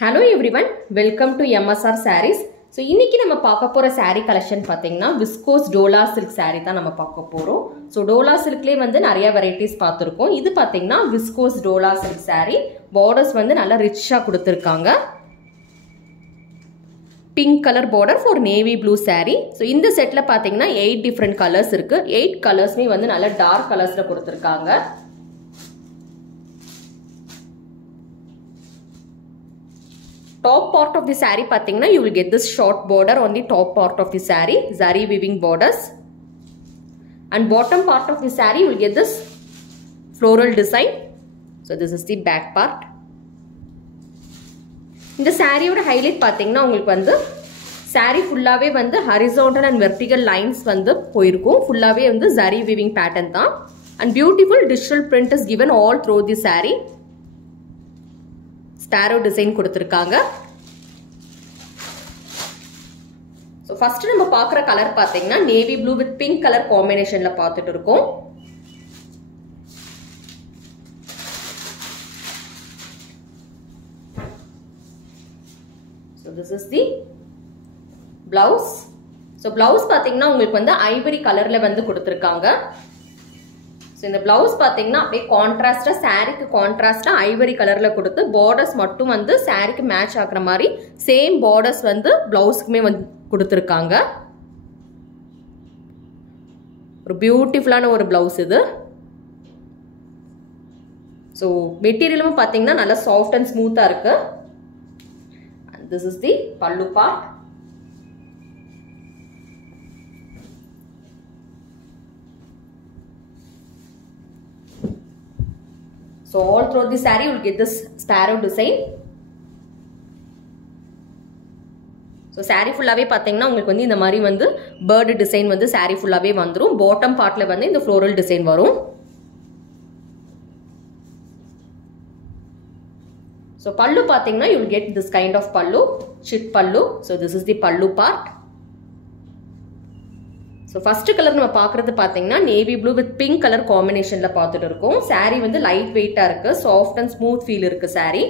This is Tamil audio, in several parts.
Hello everyone, welcome to MSR Sarees. So, இன்னைக்கு நம்ம பார்க்க போற saree collection பாத்தீங்கன்னா viscose dola silk saree தான் நம்ம பார்க்க போறோம். So, dola silkலயே வந்து நிறைய varieties பார்த்திருக்கோம். இது பாத்தீங்கன்னா viscose dola silk saree. Borders வந்து நல்லா ரிச்சா கொடுத்திருக்காங்க. Pink color border for navy blue saree. So, இந்த செட்ல பாத்தீங்கன்னா 8 different colors இருக்கு. 8 colorsமே வந்து நல்ல dark colorsல கொடுத்திருக்காங்க. Top part of the saree pathina you will get this short border on the top part of the saree, zari weaving borders, and bottom part of the saree you will get this floral design. So this is the back part. In the saree oda highlight pathina ungalku vandu saree fullave vandu horizontal and vertical lines vandu poirukum, fullave vandu zari weaving pattern da, and beautiful digital print is given all through the saree. Tarot design கொடுத்திருக்காங்க. So first நம்ம பார்க்குற கலர் பாத்தீங்கன்னா navy blue with pink color combinationல பார்த்துட்டு இருக்கோம். So this is the blouse. So blouse பாத்தீங்கன்னா உங்களுக்கு வந்து ivory கலர்ல வந்து கொடுத்திருக்காங்க. So இந்த blouse பாத்தீங்கன்னா அப்படியே கான்ட்ராஸ்டா சாரிக்கு கான்ட்ராஸ்டா ஐவரி கலர்ல கொடுத்து பார்டர்ஸ் மட்டும் வந்து சாரிக்கு மேட்ச் ஆகுற மாதிரி சேம் பார்டர்ஸ் வந்து பிளவுஸ்க்குமே வந்து கொடுத்திருக்காங்க. ஒரு பியூட்டிஃபுல்லான ஒரு பிளவுஸ் இது. ஸோ மெட்டீரியலும் பாத்தீங்கன்னா நல்லா சாஃப்ட் அண்ட் ஸ்மூத்தா இருக்கு. திஸ் இஸ் தி பல்லு part. So all throughout the saree you will get this sparrow design. So saree fullave பாத்தீங்கன்னா உங்களுக்கு வந்து இந்த மாதிரி வந்து bird design வந்து saree fullave வந்துரும். Bottom partல வந்து இந்த floral design வரும். So pallu பாத்தீங்கன்னா you will get this kind of pallu, chit pallu. So this is the pallu part. So first color நம்ம பார்க்கிறது பாத்தீங்கன்னா navy blue with pink color combinationல பார்த்துட்டு இருக்கோம். saree வந்து light weight ஆ இருக்கு, soft and smooth feel இருக்கு saree.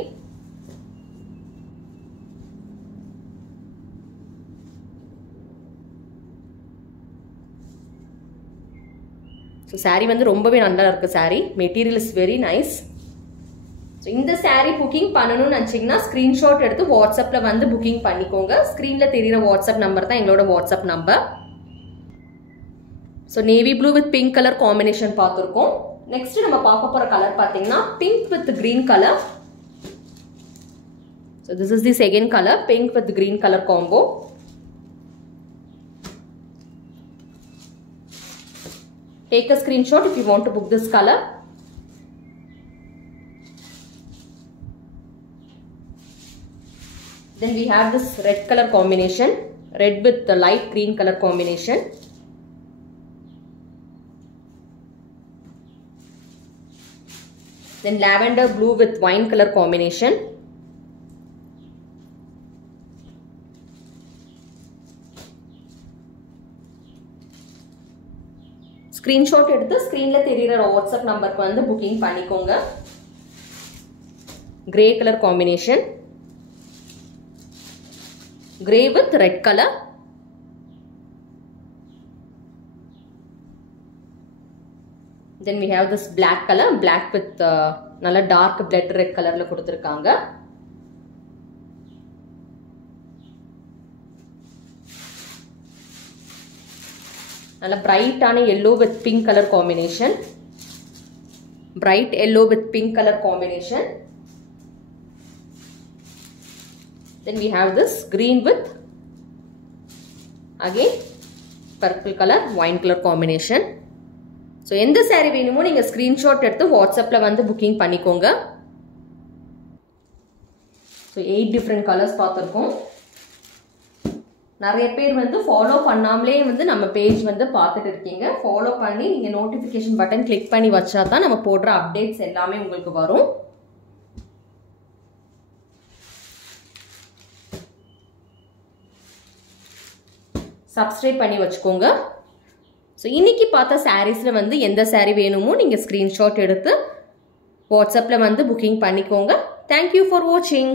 So saree வந்து ரொம்பவே நல்லா இருக்கு saree. Material is very nice. So இந்த saree booking பண்ணனும்னு நினைச்சீங்கன்னா screenshot எடுத்து WhatsAppல வந்து booking பண்ணிக்கோங்க. ஸ்கிரீன்ல தெரியுற WhatsApp நம்பர் தான் எங்களோட WhatsApp number. So navy blue with pink color combination பார்த்திருக்கோம். Next நம்ம பார்க்க போற கலர் பாத்தீங்கன்னா pink with green color. So this is the second color, pink with green color combo. Take a screenshot if you want to book this color. Then we have this red color combination, red with the light green color combination. Then lavender blue with wine color combination. Screenshot எடுத்து ஸ்கிரீன்ல தெரியுற WhatsApp நம்பருக்கு வந்து booking பண்ணிக்கோங்க. Grey color combination. Grey with red color. Then we have this black color, black with நல்ல dark blood red colorல கொடுத்திருக்காங்க. நல்ல bright ஆன yellow with pink color combination. Bright yellow with pink color combination. Then we have this green with again purple color, wine color combination. So எந்த saree வேணுமோ நீங்க ஸ்கிரீன்ஷாட் எடுத்து வாட்ஸ்அப்ல வந்து புக்கிங் பண்ணிக்கோங்க. So 8 different colors பார்த்திருக்கோம். நிறைய பேர் வந்து ஃபாலோ பண்ணாமலே வந்து நம்ம பேஜ் வந்து பார்த்துட்டு இருக்கீங்க. ஃபாலோ பண்ணி நீங்க நோட்டிஃபிகேஷன் பட்டன் கிளிக் பண்ணி வச்சா தான் நம்ம போடுற அப்டேட்ஸ் எல்லாமே உங்களுக்கு வரும். சப்ஸ்கிரைப் பண்ணி வச்சுக்கோங்க. So இன்னைக்கு பார்த்த சாரீஸ்ல வந்து எந்த saree வேணுமோ நீங்க ஸ்கிரீன்ஷாட் எடுத்து வாட்ஸ்அப்ல வந்து புக்கிங் பண்ணிக்கோங்க. Thank you for watching.